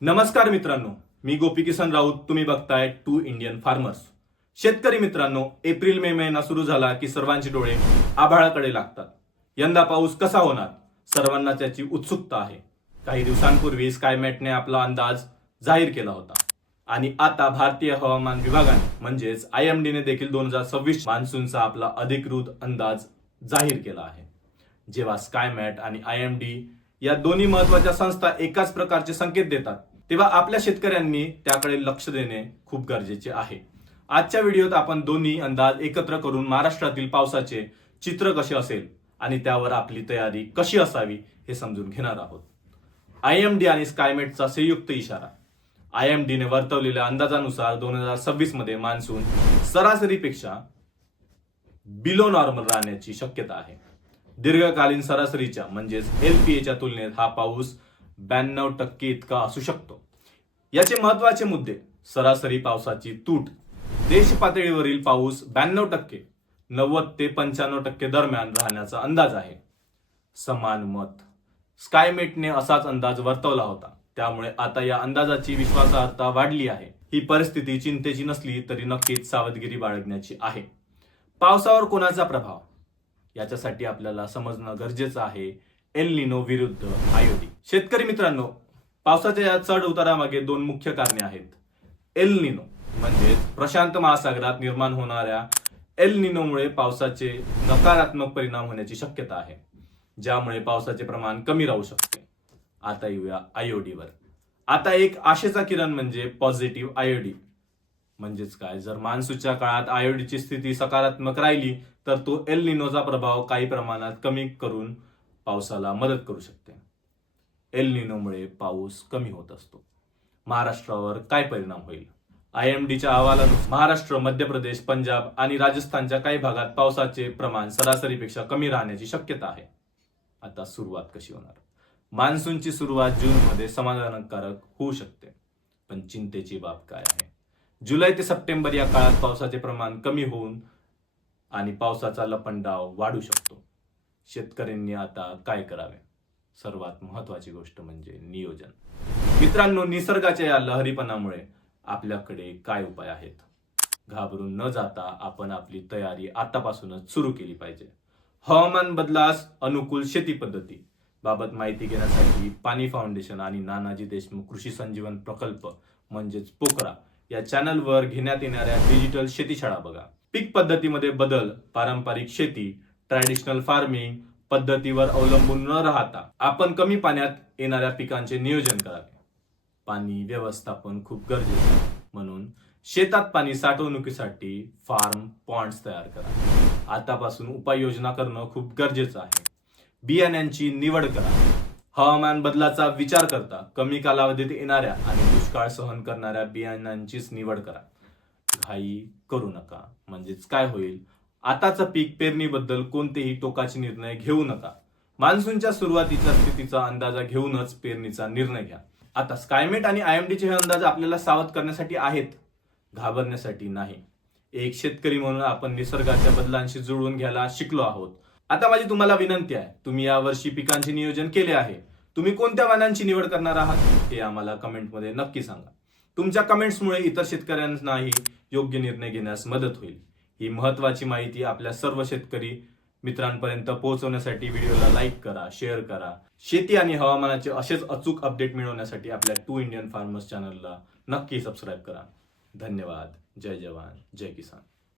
नमस्कार मित्रांनो, मी गोपी किसन राऊत. तुम्ही बघताय टू इंडियन फार्मर्स. शेतकरी मित्रांनो, एप्रिल मे महिना सुरू झाला की सर्वांचे डोळे आभाळाकडे लागतात. यंदा पाऊस कसा होणार, सर्वांना त्याची उत्सुकता आहे. काही दिवसांपूर्वी स्कायमॅटने आपला अंदाज जाहीर केला होता आणि आता भारतीय हवामान विभागाने म्हणजेच IMD ने देखील 2026 मान्सूनचा आपला अधिकृत अंदाज जाहीर केला आहे. जेव्हा स्कायमॅट आणि IMD या दोन्ही महत्वाच्या संस्था एकाच प्रकारचे संकेत देतात, तेव्हा आपल्या शेतकऱ्यांनी त्याकडे लक्ष देणे खूप गरजेचे आहे. आजच्या व्हिडिओत आपण दोन्ही अंदाज एकत्र करून महाराष्ट्रातील पावसाचे चित्र कसे असेल आणि त्यावर आपली तयारी कशी असावी हे समजून घेणार आहोत. IMD आणि स्कायमेटचा संयुक्त इशारा. IMD ने वर्तवलेल्या अंदाजानुसार 2026 मध्ये मान्सून सरासरीपेक्षा बिलो नॉर्मल राहण्याची शक्यता आहे. दीर्घकालीन सरासरीच्या म्हणजेच LPAच्या तुलनेत हा पाऊस 92% इतका असू शकतो. याचे महत्वाचे मुद्दे: सरासरी पावसाची तूट. देश पातळीवरील पाऊस 92%, 90 ते 95% दरम्यान राहण्याचा अंदाज आहे. समान मत. स्कायमेटने असाच अंदाज वर्तवला होता, त्यामुळे आता या अंदाजाची विश्वासार्हता वाढली आहे. ही परिस्थिती चिंतेची नसली तरी नक्कीच सावधगिरी बाळगण्याची आहे. पावसावर कोणाचा प्रभाव, याच्यासाठी आपल्याला समजणं गरजेचं आहे एल निनो विरुद्ध IOD. शेतकरी मित्रांनो, पावसाच्या या चढ उतारामागे दोन मुख्य कारणे आहेत. एल निनो म्हणजे प्रशांत महासागरात निर्माण होणाऱ्या एल निनोमुळे पावसाचे नकारात्मक परिणाम होण्याची शक्यता आहे, ज्यामुळे पावसाचे प्रमाण कमी राहू शकते. आता येऊया IOD वर. आता एक आशेचा किरण म्हणजे पॉझिटिव्ह IOD. म्हणजेच काय, जर मान्सूनच्या काळात IOD ची स्थिती सकारात्मक राहिली तर तो एल निनोचा प्रभाव काही प्रमाणात कमी करून पावसाला मदत करू शकते. एल निनोमुळे पाऊस कमी होत असतो. महाराष्ट्रावर काय परिणाम होईल? IMDच्या अहवालानुसार महाराष्ट्र, मध्य प्रदेश, पंजाब आणि राजस्थानच्या काही भागात पावसाचे प्रमाण सरासरीपेक्षा कमी राहण्याची शक्यता आहे. आता सुरुवात कशी होणार? मान्सूनची सुरुवात जूनमध्ये समाधानकारक होऊ शकते, पण चिंतेची बाब काय आहे? जुलै ते सप्टेंबर या काळात पावसाचे प्रमाण कमी होऊन आणि पावसाचा लपंडाव वाढू शकतो. शेतकऱ्यांनी आता काय करावे? सर्वात महत्वाची गोष्ट म्हणजे नियोजन. मित्रांनो, निसर्गाच्या या लहरीपणामुळे आपल्याकडे काय उपाय आहेत? घाबरून न जाता आपण आपली तयारी आतापासूनच सुरू केली पाहिजे. हवामान बदलास अनुकूल शेती पद्धती बाबत माहिती घेण्यासाठी पाणी फाउंडेशन आणि नानाजी देशमुख कृषी संजीवन प्रकल्प म्हणजेच पोकरा या चॅनलवर घेण्यात येणाऱ्या डिजिटल शेतीशाळा बघा. पीक पद्धतीमध्ये बदल, पारंपरिक शेती, ट्रॅडिशनल फार्मिंग पद्धतीवर अवलंबून न राहता आपण कमी पाण्यात येणाऱ्या पिकांचे नियोजन करावे. पाणी व्यवस्थापन खूप गरजेचे आहे, म्हणून शेतात पाणी साठवणुकीसाठी फार्म पॉन्ड्स तयार करा. आतापासून उपाययोजना करणं खूप गरजेचं आहे. बियाण्यांची निवड करा. हवामान बदलाचा विचार करता कमी कालावधीत येणाऱ्या आणि दुष्काळ सहन करणाऱ्या बियाण्यांचीच निवड करा. घाई करू नका. म्हणजेच काय होईल, आताचं पीक पेरणीबद्दल कोणतेही टोकाचे निर्णय घेऊ नका. मान्सूनच्या सुरुवातीच्या स्थितीचा अंदाजा घेऊनच पेरणीचा निर्णय घ्या. आता स्कायमेट आणि IMDचे हे अंदाज आपल्याला सावध करण्यासाठी आहेत, घाबरण्यासाठी नाही. एक शेतकरी म्हणून आपण निसर्गाच्या बदलांशी जुळवून घ्यायला शिकलो आहोत. आता माझी तुम्हाला विनंती आहे, तुम्ही यावर्षी पिकांचे नियोजन केले आहे? तुम्ही कोणत्या वाणांची निवड करणार आहात हे आम्हाला कमेंटमध्ये नक्की सांगा. तुमच्या कमेंट्समुळे इतर शेतकऱ्यांनाही योग्य निर्णय घेण्यास मदत होईल. ही महत्वाची माहिती आपल्या सर्व शेतकरी मित्रांपर्यंत पोहोचवण्यासाठी व्हिडिओला लाईक करा, शेअर करा. शेती आणि हवामानाचे असेच अचूक अपडेट मिळवण्यासाठी आपल्या टू इंडियन फार्मर्स चॅनलला नक्की सबस्क्राईब करा. धन्यवाद. जय जवान, जय किसान.